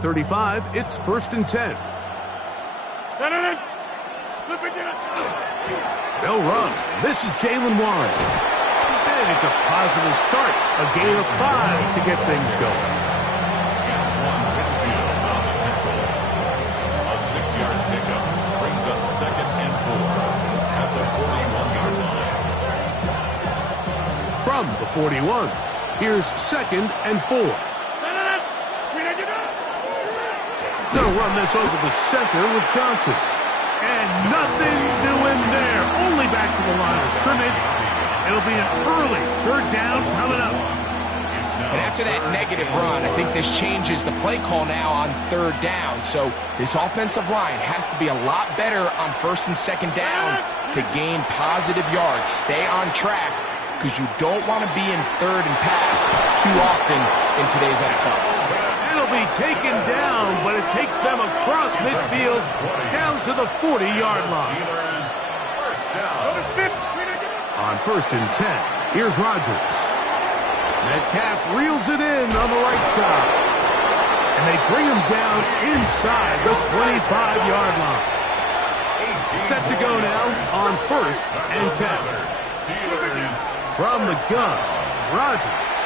35. It's 1st and 10. They'll run. This is Jalen Warren. And it's a positive start. A gain of 5 to get things going. A 6-yard pickup brings up 2nd and 4 at the 41-yard line. From the 41, here's 2nd and 4. They'll run this over the center with Johnson. And nothing doing there. Only back to the line of scrimmage. It'll be an early 3rd down coming up. And after that negative run, I think this changes the play call now on 3rd down. So this offensive line has to be a lot better on 1st and 2nd down to gain positive yards. Stay on track because you don't want to be in 3rd and pass too often in today's NFL. It'll be taken down, but it takes them across midfield down to the 40-yard line. On 1st and 10, here's Rodgers. Metcalf reels it in on the right side. And they bring him down inside the 25-yard line. Set to go now on 1st and 10. From the gun, Rodgers.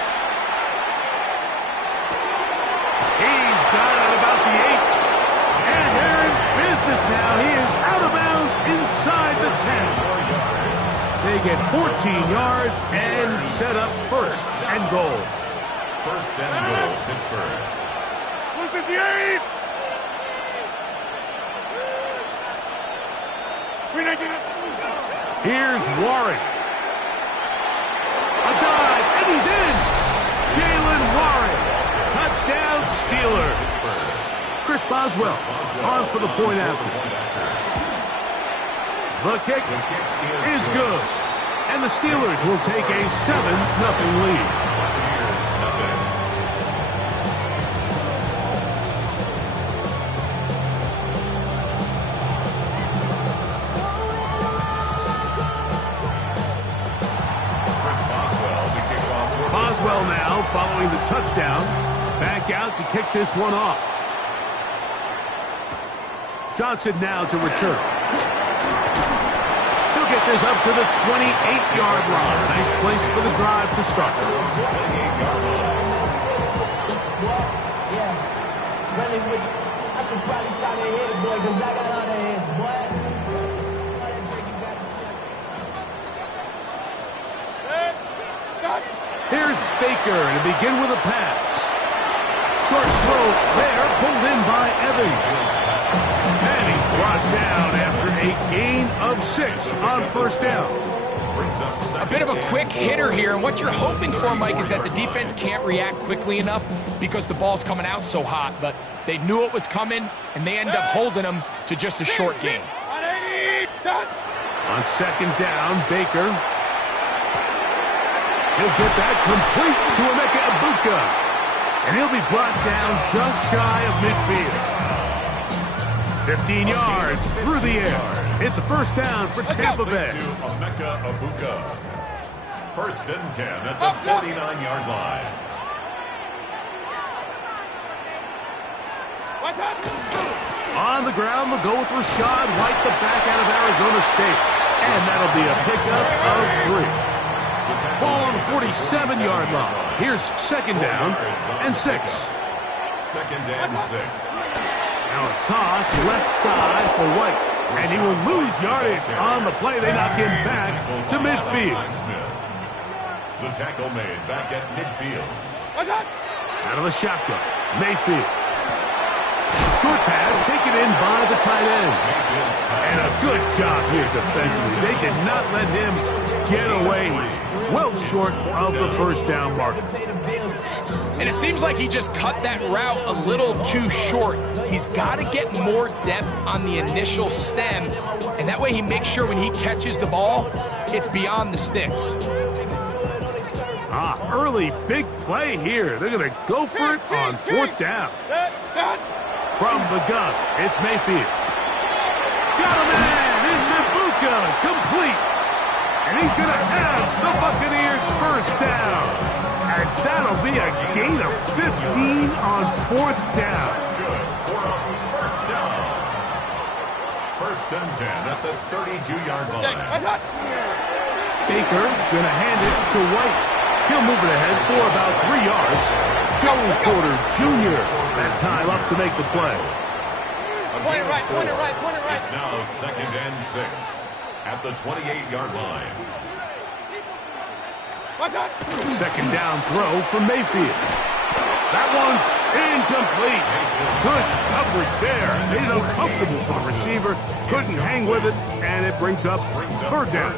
He's got it at about the 8. And they're in business now. He is out of bounds inside the 10. They get 14 yards and set up 1st and goal. 1st and goal, Pittsburgh. 158. Here's Warren. A dive, and he's in. Jalen Warren. Touchdown, Steelers. Chris Boswell on for the point after. The kick is good. And the Steelers will take a 7-0 lead. Boswell now following the touchdown. Back out to kick this one off. Johnson now to return. He'll get this up to the 28-yard line. Nice place for the drive to start. I should probably sign their heads, boy, because I got all their heads, boy. Here's Baker to begin with a pass. Short throw there, pulled in by Evans. And he's brought down after a gain of 6 on 1st down. A bit of a quick hitter here, and what you're hoping for, Mike, is that the defense can't react quickly enough because the ball's coming out so hot, but they knew it was coming, and they end up holding them to just a short gain. On 2nd down, Baker. He'll get that complete to Emeka Egbuka. And he'll be brought down just shy of midfield. 15 yards through the air. It's a 1st down for Tampa Bay. To Emeka Egbuka. 1st and 10 at the 49-yard line. On the ground, they'll go with Rashad White, the back out of Arizona State. And that'll be a pickup of 3. Ball on the 47-yard line. Here's 2nd down and 6. 2nd and 6. Now a toss left side for White. And he will lose yardage on the play. They knock him back to midfield. The tackle made back at midfield. Out of the shotgun, Mayfield. Short pass taken in by the tight end. And a good job here defensively. They did not let him get away. He's well short of the 1st down marker. And it seems like he just cut that route a little too short. He's got to get more depth on the initial stem, and that way he makes sure when he catches the ball, it's beyond the sticks. Early big play here. They're going to go for it on 4th down. From the gun, it's Mayfield. Got him in. It's Egbuka, complete. And he's going to have the Buccaneers 1st down. As that'll be a gain of 15 on 4th down. good for a first down. First and 10 at the 32-yard line. Baker gonna hand it to White. He'll move it ahead for about 3 yards. Joey Porter Jr. that time up to make the play. Point it right, point it right, point it right. It's now second and 6 at the 28-yard line. Second down throw from Mayfield. That one's incomplete. Good coverage there. Made it uncomfortable for the receiver. Couldn't hang with it, and it brings up third down.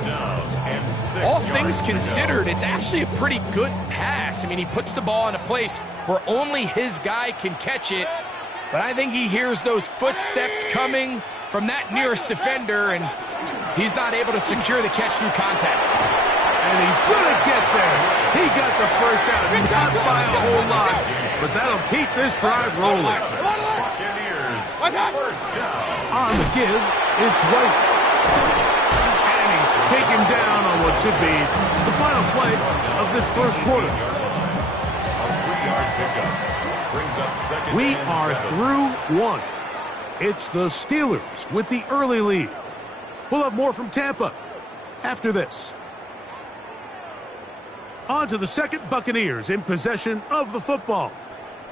All things considered, it's actually a pretty good pass. I mean, he puts the ball in a place where only his guy can catch it. But I think he hears those footsteps coming from that nearest defender, and he's not able to secure the catch through contact. And he's going to get there. He got the first down. Not by a whole lot, but that'll keep this drive rolling. First down. On the give, it's White. And he's taken down on what should be the final play of this first quarter. A 3-yard pickup brings up second We and are 7. through one. It's the Steelers with the early lead. We'll have more from Tampa after this. On to the second, Buccaneers in possession of the football.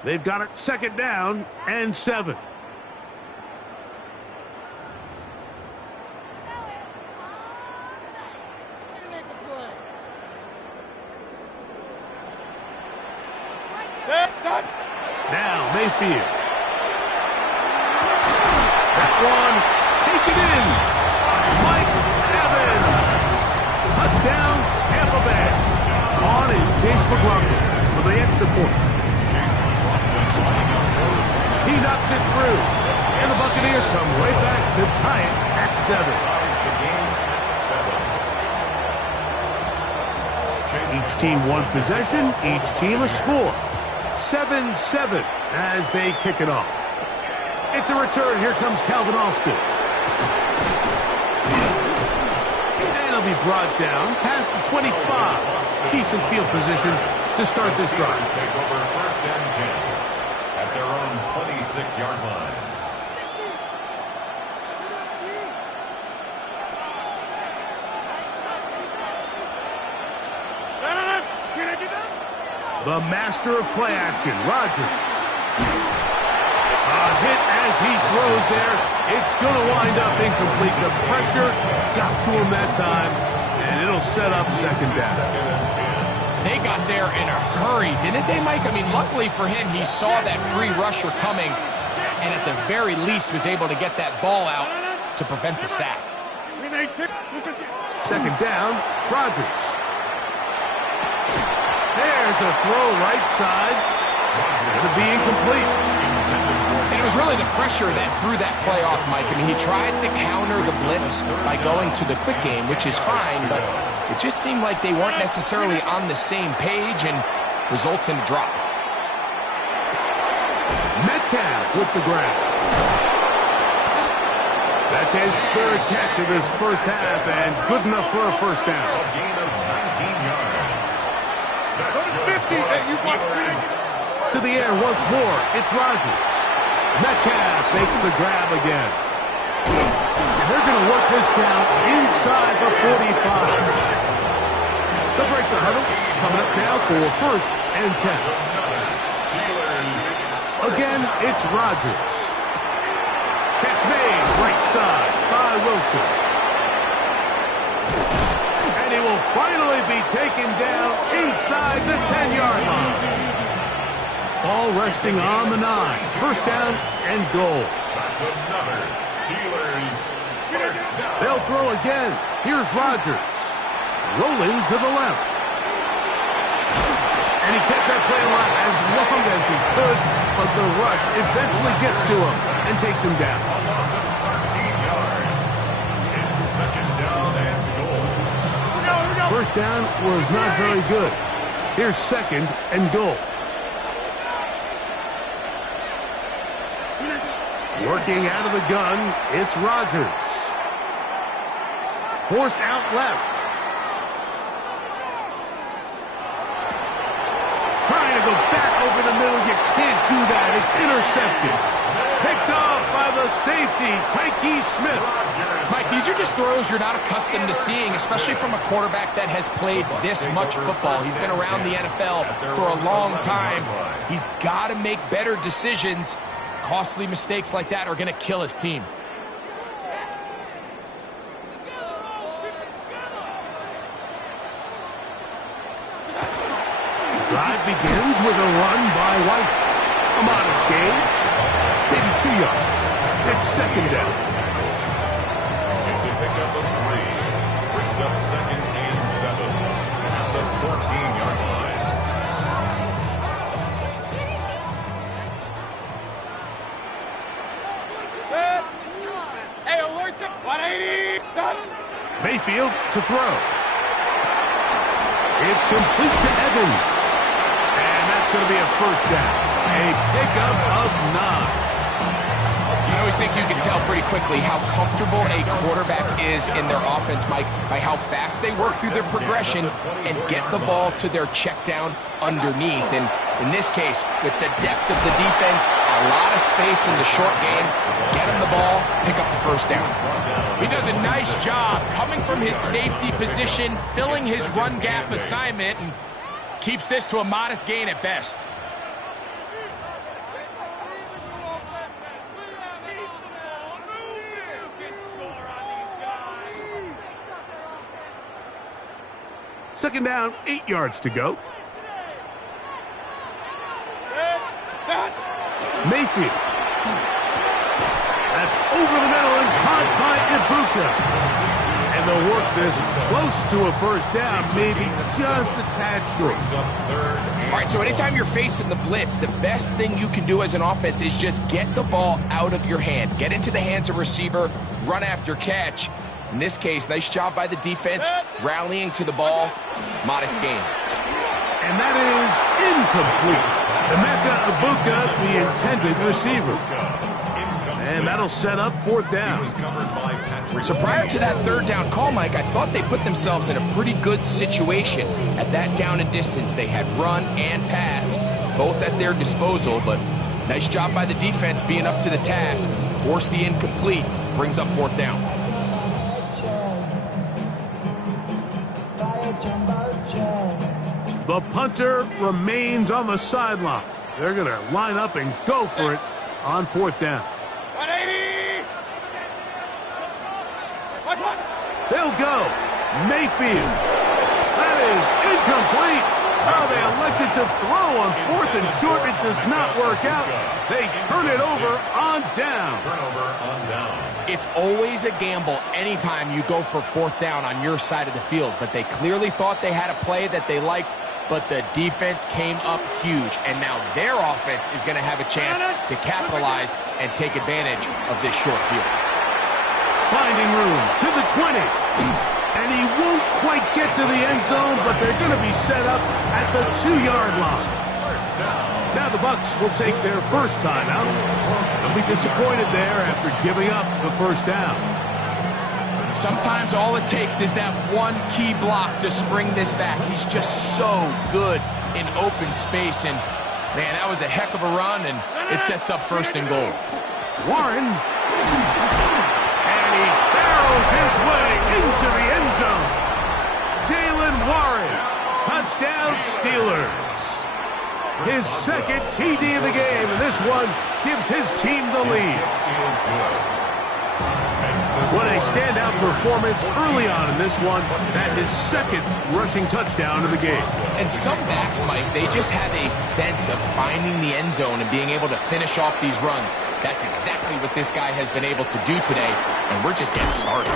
They've got it second down and 7. Now Mayfield. That one, take it in. Mike Evans. Touchdown, Tampa Bay. On is Chase McLaughlin for the extra point. He knocks it through. And the Buccaneers come right back to tie it at 7. Each team one possession, each team a score. 7-7 as they kick it off. It's a return. Here comes Calvin Austin. And he'll be brought down past the 25. Decent field position to start this drive. Take over first and 10 at their own 26-yard line. The master of play action, Rodgers. A hit as he throws there. It's going to wind up incomplete. The pressure got to him that time, and it'll set up second down. They got there in a hurry, didn't they, Mike? I mean, luckily for him, he saw that free rusher coming, and at the very least was able to get that ball out to prevent the sack. Second down, Rodgers. There's a throw right side to be incomplete. And it was really the pressure that threw that play off, Mike. I mean, he tries to counter the blitz by going to the quick game, which is fine, but it just seemed like they weren't necessarily on the same page and results in a drop. Metcalf with the grab. That's his third catch of this first half, and good enough for a first down. A gain of 19 yards. That's good for Steelers. To the air once more, it's Rodgers. Metcalf makes the grab again. And they're going to work this down inside the 45. They'll break the huddle. Coming up now for first and 10. Again, it's Rodgers. Catch made right side by Wilson. And he will finally be taken down inside the 10-yard line. Ball resting on the 9. First down and goal. That's another Steelers first down. They'll throw again. Here's Rodgers. Rolling to the left. And he kept that play alive as long as he could, but the rush eventually gets to him and takes him down. A loss of 13 yards. It's second down and goal. First down was not very good. Here's second and goal. Working out of the gun, it's Rodgers. Forced out left. trying to go back over the middle. You can't do that. It's intercepted. Picked off by the safety, Tyke Smith. Mike, these are just throws you're not accustomed to seeing, especially from a quarterback that has played this much football. He's been around the NFL for a long time. He's got to make better decisions. Costly mistakes like that are going to kill his team. Drive begins with a run by White. A modest gain, maybe 2 yards. It's second down. It's a pickup of 3. Brings up second and 7 at the 14-yard line. Hey, alert the 180. Mayfield to throw. It's complete to Evans. And that's going to be a first down. A pickup of 9. I always think you can tell pretty quickly how comfortable a quarterback is in their offense, Mike, by how fast they work through their progression and get the ball to their check down underneath. And in this case, with the depth of the defense, a lot of space in the short game, get him the ball, pick up the first down. He does a nice job coming from his safety position, filling his run gap assignment, and keeps this to a modest gain at best. Second down, 8 yards to go. Mayfield. That's over the middle and caught by Ibuka. And they'll work this close to a first down, maybe just a tad short. All right, so anytime you're facing the blitz, the best thing you can do as an offense is just get the ball out of your hand. Get into the hands of receiver, run after catch. In this case, nice job by the defense, rallying to the ball, modest gain. And that is incomplete. Emeka Ibuka, the intended receiver. And that'll set up fourth down. So prior to that third down call, Mike, I thought they put themselves in a pretty good situation at that down and distance. They had run and pass, both at their disposal, but nice job by the defense being up to the task. Forced the incomplete, brings up fourth down. The punter remains on the sideline. They're going to line up and go for it on fourth down. 180. They'll go. Mayfield. That is incomplete. Oh, they elected to throw on fourth and short. It does not work out. They turn it over on down. Turnover on down. It's always a gamble anytime you go for fourth down on your side of the field, but they clearly thought they had a play that they liked, but the defense came up huge, and now their offense is going to have a chance to capitalize and take advantage of this short field. Finding room to the 20. And he won't quite get to the end zone, but they're going to be set up at the 2-yard line. Now the Bucs will take their first time out. They'll be disappointed there after giving up the first down. Sometimes all it takes is that one key block to spring this back. He's just so good in open space, and man, that was a heck of a run, and it sets up first and goal. Warren. And he barrels his way into the end zone. Jalen Warren. Touchdown Steelers. His second TD of the game, and this one gives his team the lead. What a standout performance early on in this one. That his second rushing touchdown of the game. And some backs, Mike, they just have a sense of finding the end zone and being able to finish off these runs. That's exactly what this guy has been able to do today, and we're just getting started.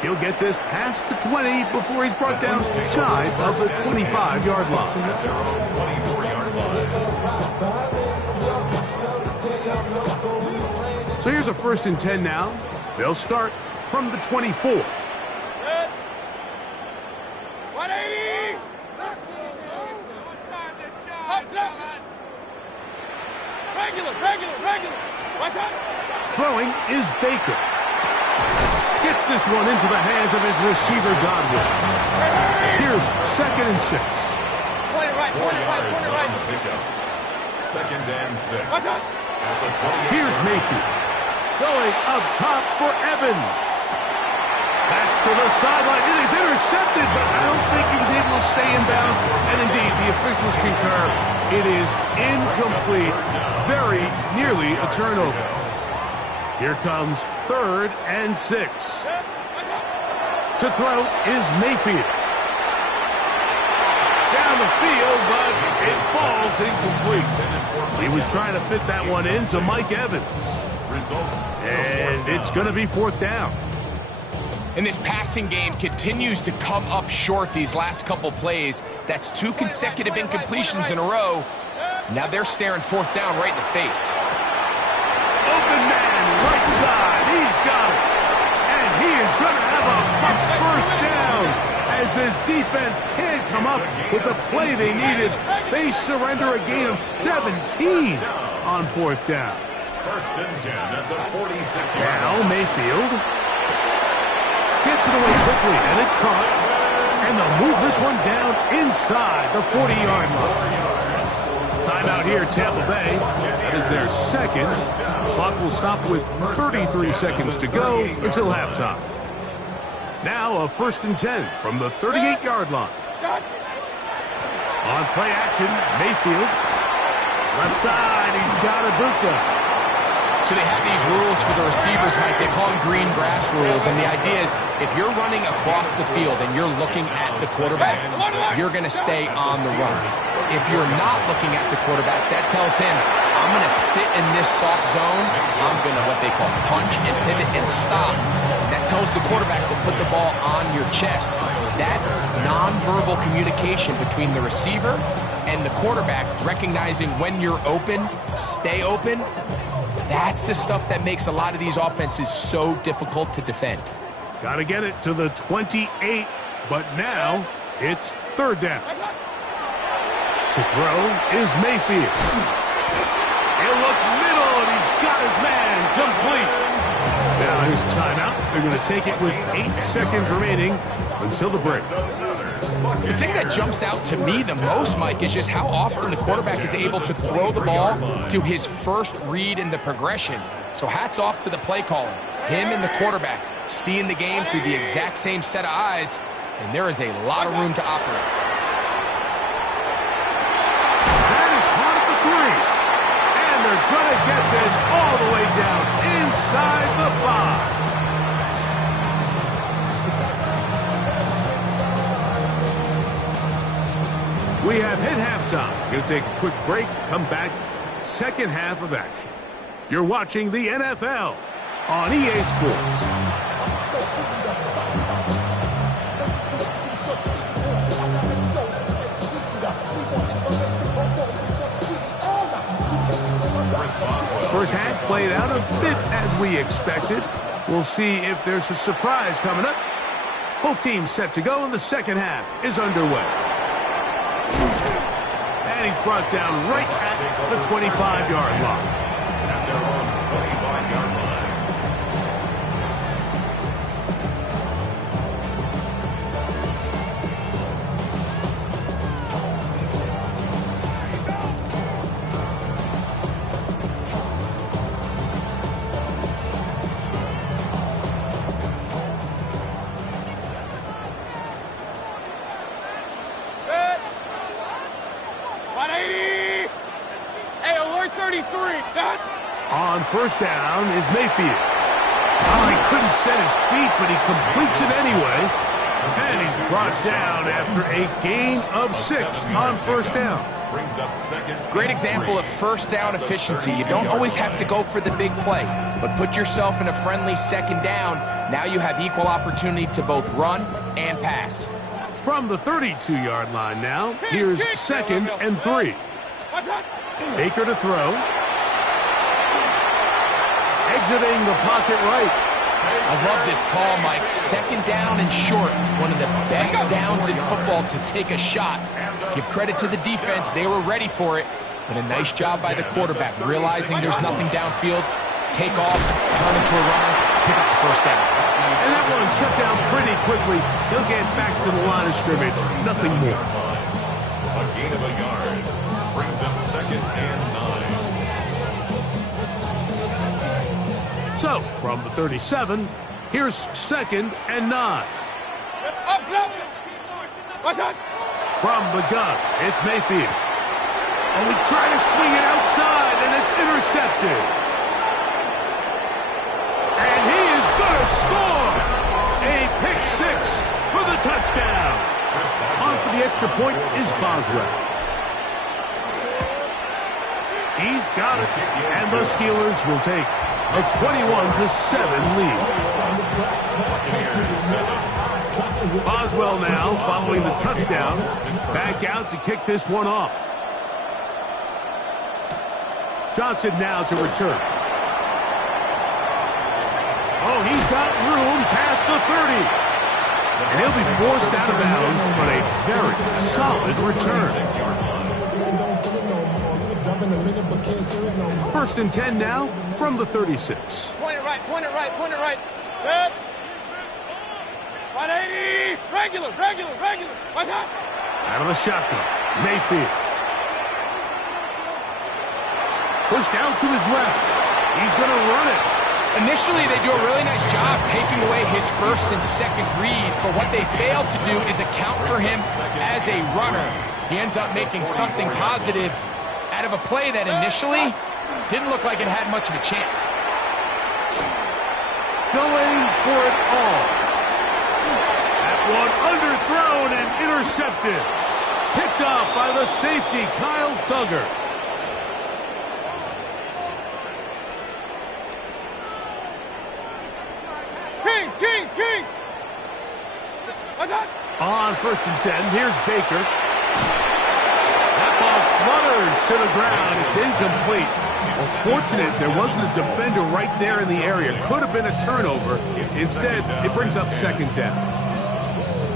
He'll get this past the 20 before he's brought down shy of the 25-yard line. So here's a 1st and 10 now. They'll start from the 24. 180. Regular. Throwing is Baker. Gets this one into the hands of his receiver, Godwin. Here's 2nd and 6. Point it right. 4 yards on the pickup. 2nd and 6. At the 28. Here's Mayfield. Going up top for Evans. That's to the sideline. It is intercepted, but I don't think he was able to stay in bounds. And indeed, the officials concur. It is incomplete. Very nearly a turnover. Here comes 3rd and 6. To throw is Mayfield. Down the field, but it falls incomplete. He was trying to fit that one into Mike Evans. And it's going to be 4th down. And this passing game continues to come up short these last couple plays. That's 2 consecutive incompletions in a row. Now they're staring 4th down right in the face. Open man, right side. He's got it. And he is going to have a Bucs 1st down. As this defense can't come up with the play they needed, they surrender a gain of 17 on 4th down. 1st and 10 at the 46. Now Mayfield gets it away quickly, and it's caught. And they'll move this one down inside the 40-yard line. Timeout here, Tampa Bay. That is their 2nd. Clock will stop with 33 seconds to go until halftime. Now a 1st and 10 from the 38-yard line. On play action, Mayfield. Left side, he's got Ibuka. So they have these rules for the receivers, Mike. They call them green grass rules. And the idea is if you're running across the field and you're looking at the quarterback, you're going to stay on the run. If you're not looking at the quarterback, that tells him, I'm going to sit in this soft zone. I'm going to what they call punch and pivot and stop. And that tells the quarterback to put the ball on your chest. That nonverbal communication between the receiver and the quarterback, recognizing when you're open, stay open, that's the stuff that makes a lot of these offenses so difficult to defend. Got to get it to the 28, but now it's 3rd down. To throw is Mayfield. He'll look middle, and he's got his man complete. Now his timeout. They're going to take it with 8 seconds remaining until the break. The thing that jumps out to me the most, Mike, is just how often the quarterback is able to throw the ball to his first read in the progression. So hats off to the play caller. Him and the quarterback seeing the game through the exact same set of eyes, and there is a lot of room to operate. That is caught at the 3. And they're going to get this all the way down inside the 5. We have hit halftime. We're going to take a quick break, come back, 2nd half of action. You're watching the NFL on EA Sports. First half played out a bit as we expected. We'll see if there's a surprise coming up. Both teams set to go, and the 2nd half is underway. And he's brought down right at the 25-yard line. On 1st down is Mayfield. Oh, he couldn't set his feet, but he completes it anyway. And he's brought down after a gain of 6 on 1st down. Brings up 2nd. Great example of 1st down efficiency. You don't always have to go for the big play, but put yourself in a friendly 2nd down. Now you have equal opportunity to both run and pass. From the 32-yard line now, here's 2nd and 3. Baker to throw. Exiting the pocket right. I love this call, Mike. 2nd down and short. One of the best downs in football to take a shot. Give credit to the defense. They were ready for it. But a nice job by the quarterback, realizing there's nothing downfield. Take off, turn into a runner, pick up the 1st down. And that one shut down pretty quickly. He'll get back to the line of scrimmage. Nothing more. A gain of a yard. Brings up 2nd and 9. So, from the 37, here's 2nd and 9. From the gun, it's Mayfield. And we try to swing it outside, and it's intercepted. And he is going to score! A pick 6 for the touchdown. On for the extra point is Boswell. He's got it. And the Steelers will take a 21-7 lead. Boswell now following the touchdown. Back out to kick this one off. Johnson now to return. Oh, he's got room past the 30. And he'll be forced out of bounds, but a very solid return. 1st and 10 now from the 36. Point it right, point it right, point it right. Good. 180. Regular. What's that? Out of the shotgun. Mayfield. Pushed out to his left. He's going to run it. Initially, they do a really nice job taking away his 1st and 2nd read, but what they fail to do is account for him as a runner. He ends up making something positive out of a play that initially didn't look like it had much of a chance. Going for it all. That one underthrown and intercepted. Picked up by the safety, Kyle Duggar. Kings! What's that? On 1st and 10, here's Baker. That ball flutters to the ground. It's incomplete. Well, fortunate there wasn't a defender right there in the area. Could have been a turnover. Instead, it brings up 2nd down.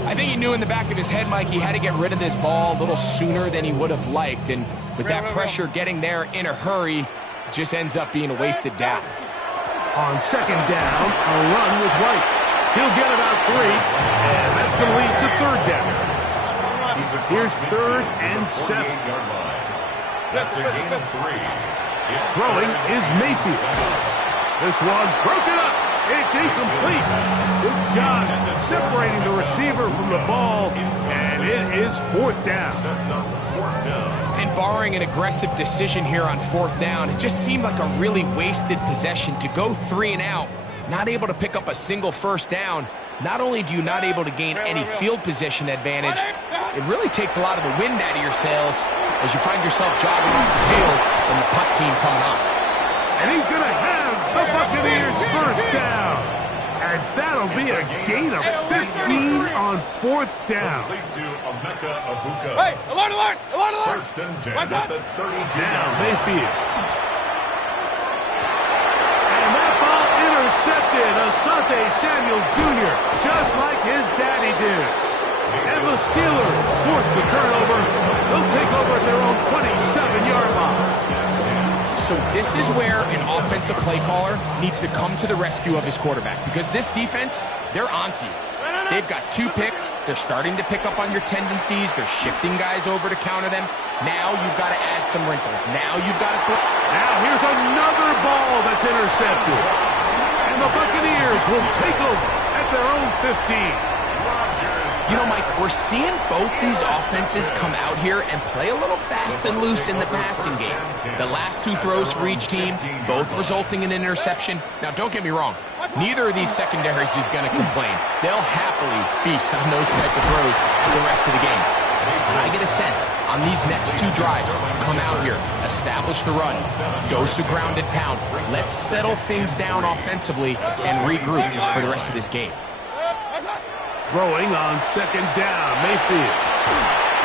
I think he knew in the back of his head, Mike, he had to get rid of this ball a little sooner than he would have liked. And with that pressure getting there in a hurry, it just ends up being a wasted down. On 2nd down, a run with White. He'll get about 3, and that's going to lead to 3rd down. Here's 3rd and 7. That's a gain of 3. Throwing is Mayfield. This one broken up. It's incomplete. Good job separating the receiver from the ball, and it is 4th down. And barring an aggressive decision here on 4th down, it just seemed like a really wasted possession to go 3 and out, not able to pick up a single 1st down. Not only do you not able to gain any field position advantage, it really takes a lot of the wind out of your sails as you find yourself jogging off the field and the punt team coming up. And he's going to have the Buccaneers 1st down, as that'll be a gain of 15 on 4th down. Hey, alert! 1st and 10 at the 32. Now Mayfield. And that ball intercepted. Asante Samuel Jr., just like his daddy did. And the Steelers force the turnover. They'll take over at their own 27-yard line. So this is where an offensive play caller needs to come to the rescue of his quarterback, because this defense, they're onto you. They've got 2 picks. They're starting to pick up on your tendencies. They're shifting guys over to counter them. Now you've got to add some wrinkles. Now you've got to throw. Now here's another ball that's intercepted. And the Buccaneers will take over at their own 15. You know, Mike, we're seeing both these offenses come out here and play a little fast and loose in the passing game. The last 2 throws for each team, both resulting in an interception. Now, don't get me wrong. Neither of these secondaries is going to complain. They'll happily feast on those type of throws the rest of the game. But I get a sense on these next 2 drives, come out here, establish the run, goes to ground and pound. Let's settle things down offensively and regroup for the rest of this game. Throwing on 2nd down, Mayfield.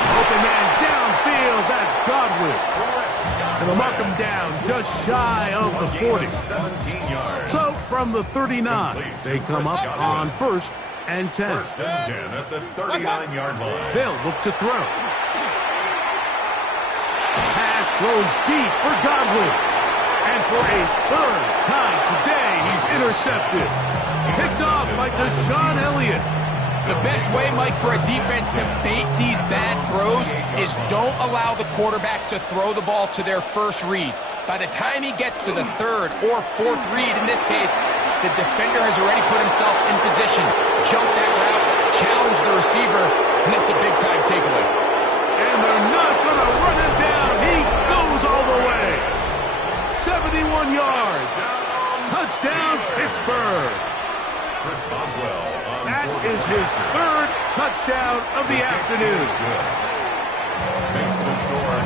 Open man downfield, that's Godwin. And they'll mark him down just shy of the 40. So from the 39, they come up on 1st and 10. 1st and 10 at the 39-yard line. They'll look to throw. Pass thrown deep for Godwin. And for a 3rd time today, he's intercepted. Picked off by Deshaun Elliott. The best way, Mike, for a defense to bait these bad throws is don't allow the quarterback to throw the ball to their first read. By the time he gets to the third or fourth read, in this case, the defender has already put himself in position, jumped that route, challenged the receiver, and that's a big-time takeaway. And they're not going to run it down. He goes all the way. 71 yards. Touchdown, Pittsburgh. That is his third touchdown of the afternoon.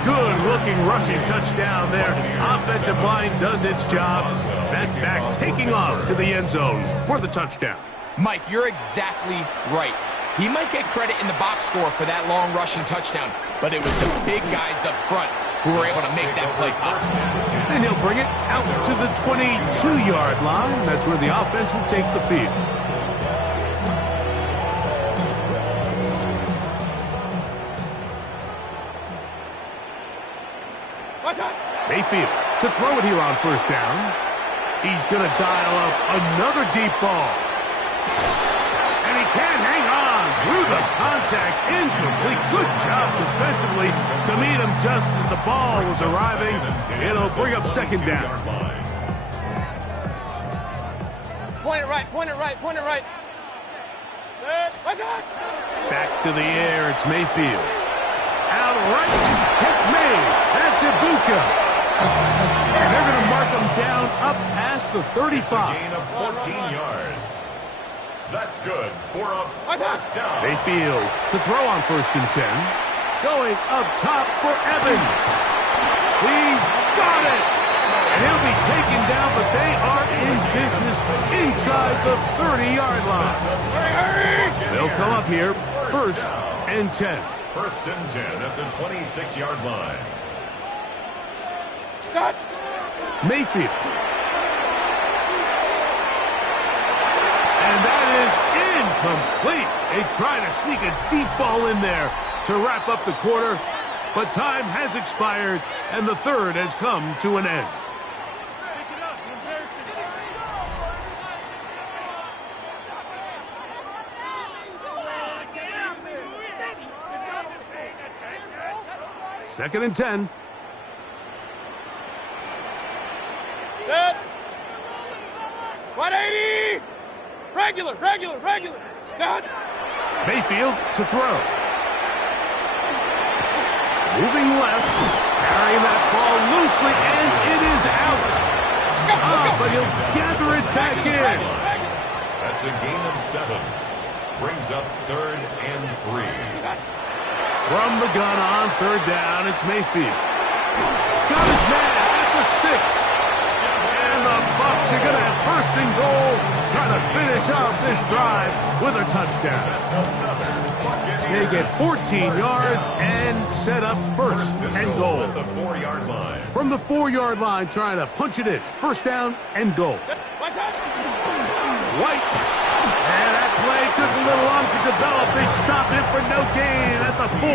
Good-looking rushing touchdown there. Offensive line does its job. That back taking off to the end zone for the touchdown. Mike, you're exactly right. He might get credit in the box score for that long rushing touchdown, but it was the big guys up front who were able to make that play possible. And he'll bring it out to the 22-yard line. That's where the offense will take the field. Mayfield to throw it here on first down. He's going to dial up another deep ball. And he can't hang on through the contact. Incomplete. Good job defensively to meet him just as the ball was arriving. It'll bring up second down. Point it right, point it right, point it right. Back to the air, it's Mayfield. Out right, catch made. That's Ibuka. And they're going to mark him down up past the 35. Gain of 14 yards. That's good for a first down. Mayfield to throw on first and 10. Going up top for Evans. He's got it. And he'll be taken down, but they are in business inside the 30-yard line. They'll come up here first and 10. First and 10 at the 26-yard line. Mayfield. And that is incomplete. They try to sneak a deep ball in there to wrap up the quarter, but time has expired, and the third has come to an end. Second and 10. Set. 180. Regular, regular, regular. Scott. Mayfield to throw. Moving left. Carrying that ball loosely, and it is out. But he'll gather it back in. That's a gain of 7. Brings up third and 3. From the gun on third down, it's Mayfield. Got his man at the 6. And the Bucs are going to have first and goal, trying to finish off this drive with a touchdown. They get 14 yards and set up first and goal. From the 4-yard line, trying to punch it in. First down and goal. White. And that play took a little long to develop. They stopped it for no gain at the 4.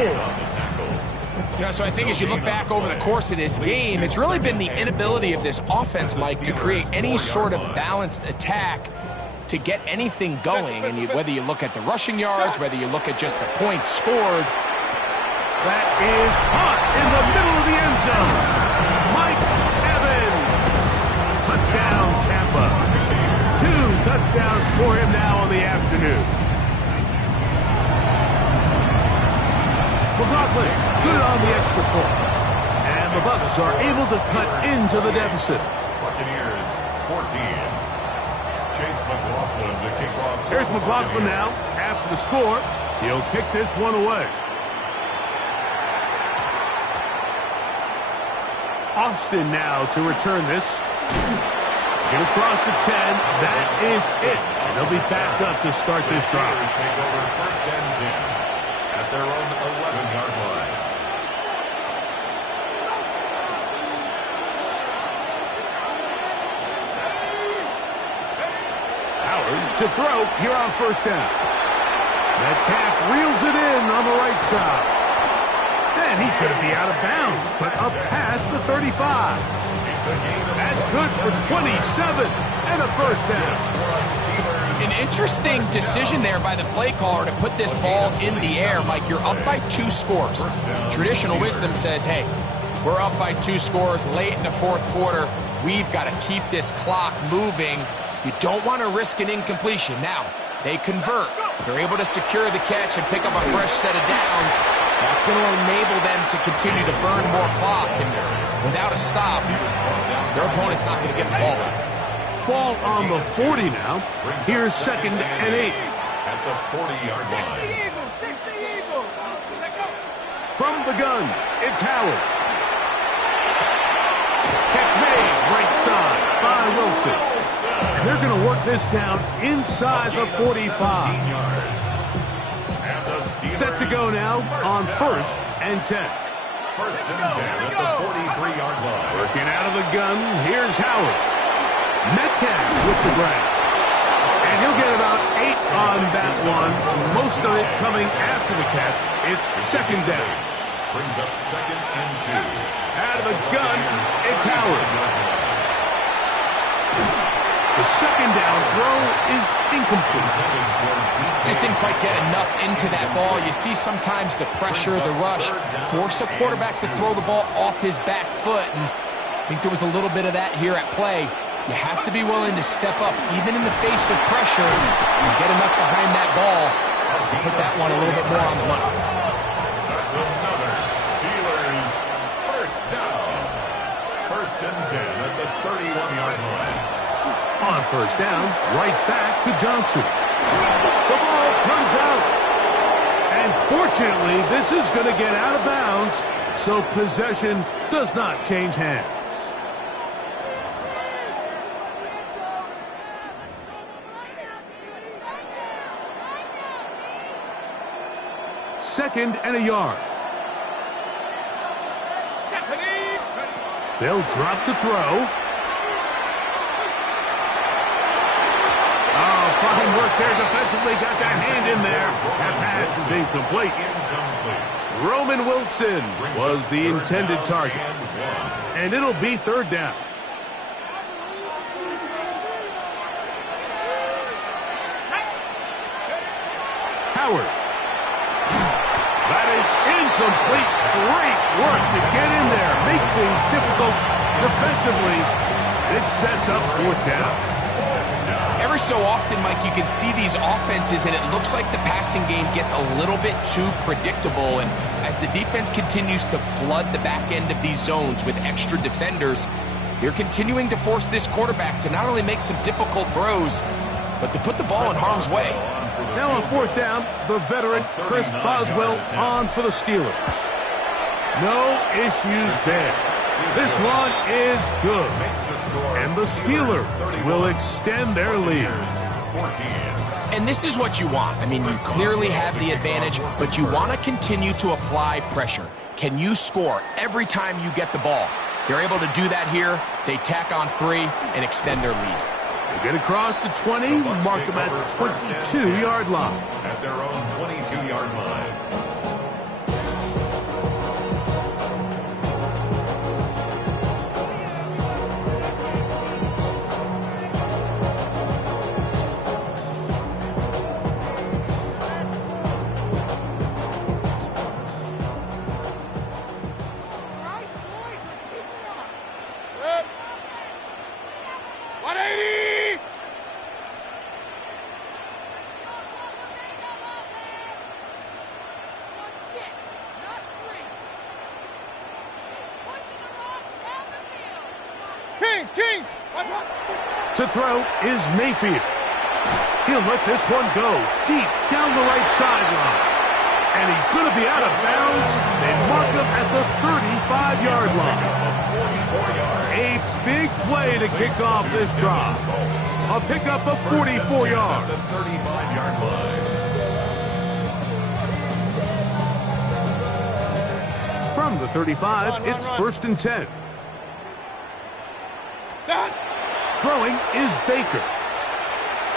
You know, so I think as you look back over the course of this game, it's really been the inability of this offense, Mike, to create any sort of balanced attack to get anything going. And whether you look at the rushing yards, whether you look at just the points scored. That is caught in the middle of the end zone. Mike Evans. Touchdown, Tampa. 2 touchdowns for him now on the afternoon. McLaughlin, good on the extra point. And the Bucs are able to cut into the deficit. Buccaneers 14. Chase McLaughlin to kick off. Here's McLaughlin now. After the score, he'll kick this one away. Austin now to return this. Get across the 10. That is it. And they'll be backed up to start this drive. Take over first and 10 at their own 11-yard line. Howard to throw here on first down. Metcalf reels it in on the right side. And he's going to be out of bounds, but up past the 35. That's good for 27 and a first down. An interesting decision there by the play caller to put this ball in the air. Mike, you're up by 2 scores. Traditional wisdom says, hey, we're up by 2 scores late in the 4th quarter. We've got to keep this clock moving. You don't want to risk an incompletion. Now, they convert. They're able to secure the catch and pick up a fresh set of downs. That's going to enable them to continue to burn more clock. And without a stop, their opponent's not going to get the ball back. Ball on the 40 now. Here's 2nd and 8. At the 40-yard line. 60 Eagles. From the gun, it's Howard. Catch made, right side by Wilson. And they're going to work this down inside the 45. Set to go now on 1st and 10. 1st and 10 at the 43-yard line. Working out of the gun, here's Howard. Metcalf with the grab. And he'll get about 8 on that one. Most of it coming after the catch. It's 2nd down. Brings up 2nd and 2. Out of the gun, it's Howard. The 2nd down throw is incomplete. Just didn't quite get enough into that ball. You see sometimes the pressure, the rush, force a quarterback to throw the ball off his back foot. And I think there was a little bit of that here at play. You have to be willing to step up, even in the face of pressure, and get enough behind that ball to put that one a little bit more on the money. That's another Steelers 1st down. 1st and 10 at the 31-yard line. On 1st down, right back to Johnson. The ball comes out. And fortunately, this is going to get out of bounds, so possession does not change hands. 2nd and a yard. They'll drop to throw. Oh, fine work there defensively. Got that hand in there. That pass is incomplete. Roman Wilson was the intended target. And it'll be 3rd down. Howard. That is incomplete. Great work to get in there. Make things difficult defensively. It sets up 4th down. Every so often, Mike, you can see these offenses, and it looks like the passing game gets a little bit too predictable. And as the defense continues to flood the back end of these zones with extra defenders, they're continuing to force this quarterback to not only make some difficult throws, but to put the ball in harm's way. Now on 4th down, the veteran Chris Boswell on for the Steelers. No issues there. This one is good. And the Steelers will extend their lead. And this is what you want. I mean, you clearly have the advantage, but you want to continue to apply pressure. Can you score every time you get the ball? They're able to do that here. They tack on 3 and extend their lead. They get across the 20, mark them at the 22-yard line. At their own 22-yard line. Kings! To throw is Mayfield. He'll let this one go deep down the right sideline. And he's going to be out of bounds. They mark him at the 35-yard line. A big play to kick off this drive. A pickup of 44 yards. The 35-yard line. From the 35, it's 1st and 10. Throwing is Baker.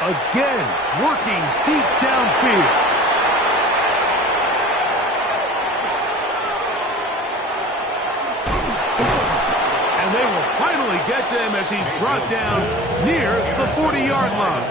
Again, working deep downfield. And they will finally get to him as he's brought down near the 40-yard line.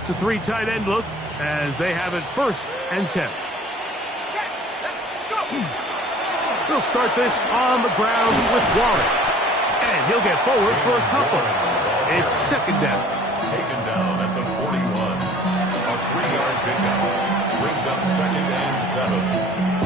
It's a 3 tight end look as they have it 1st and 10. They'll start this on the ground with Waller. And he'll get forward for a couple. It's 2nd down. Taken down at the 41. A 3-yard pickup. Brings up 2nd and 7.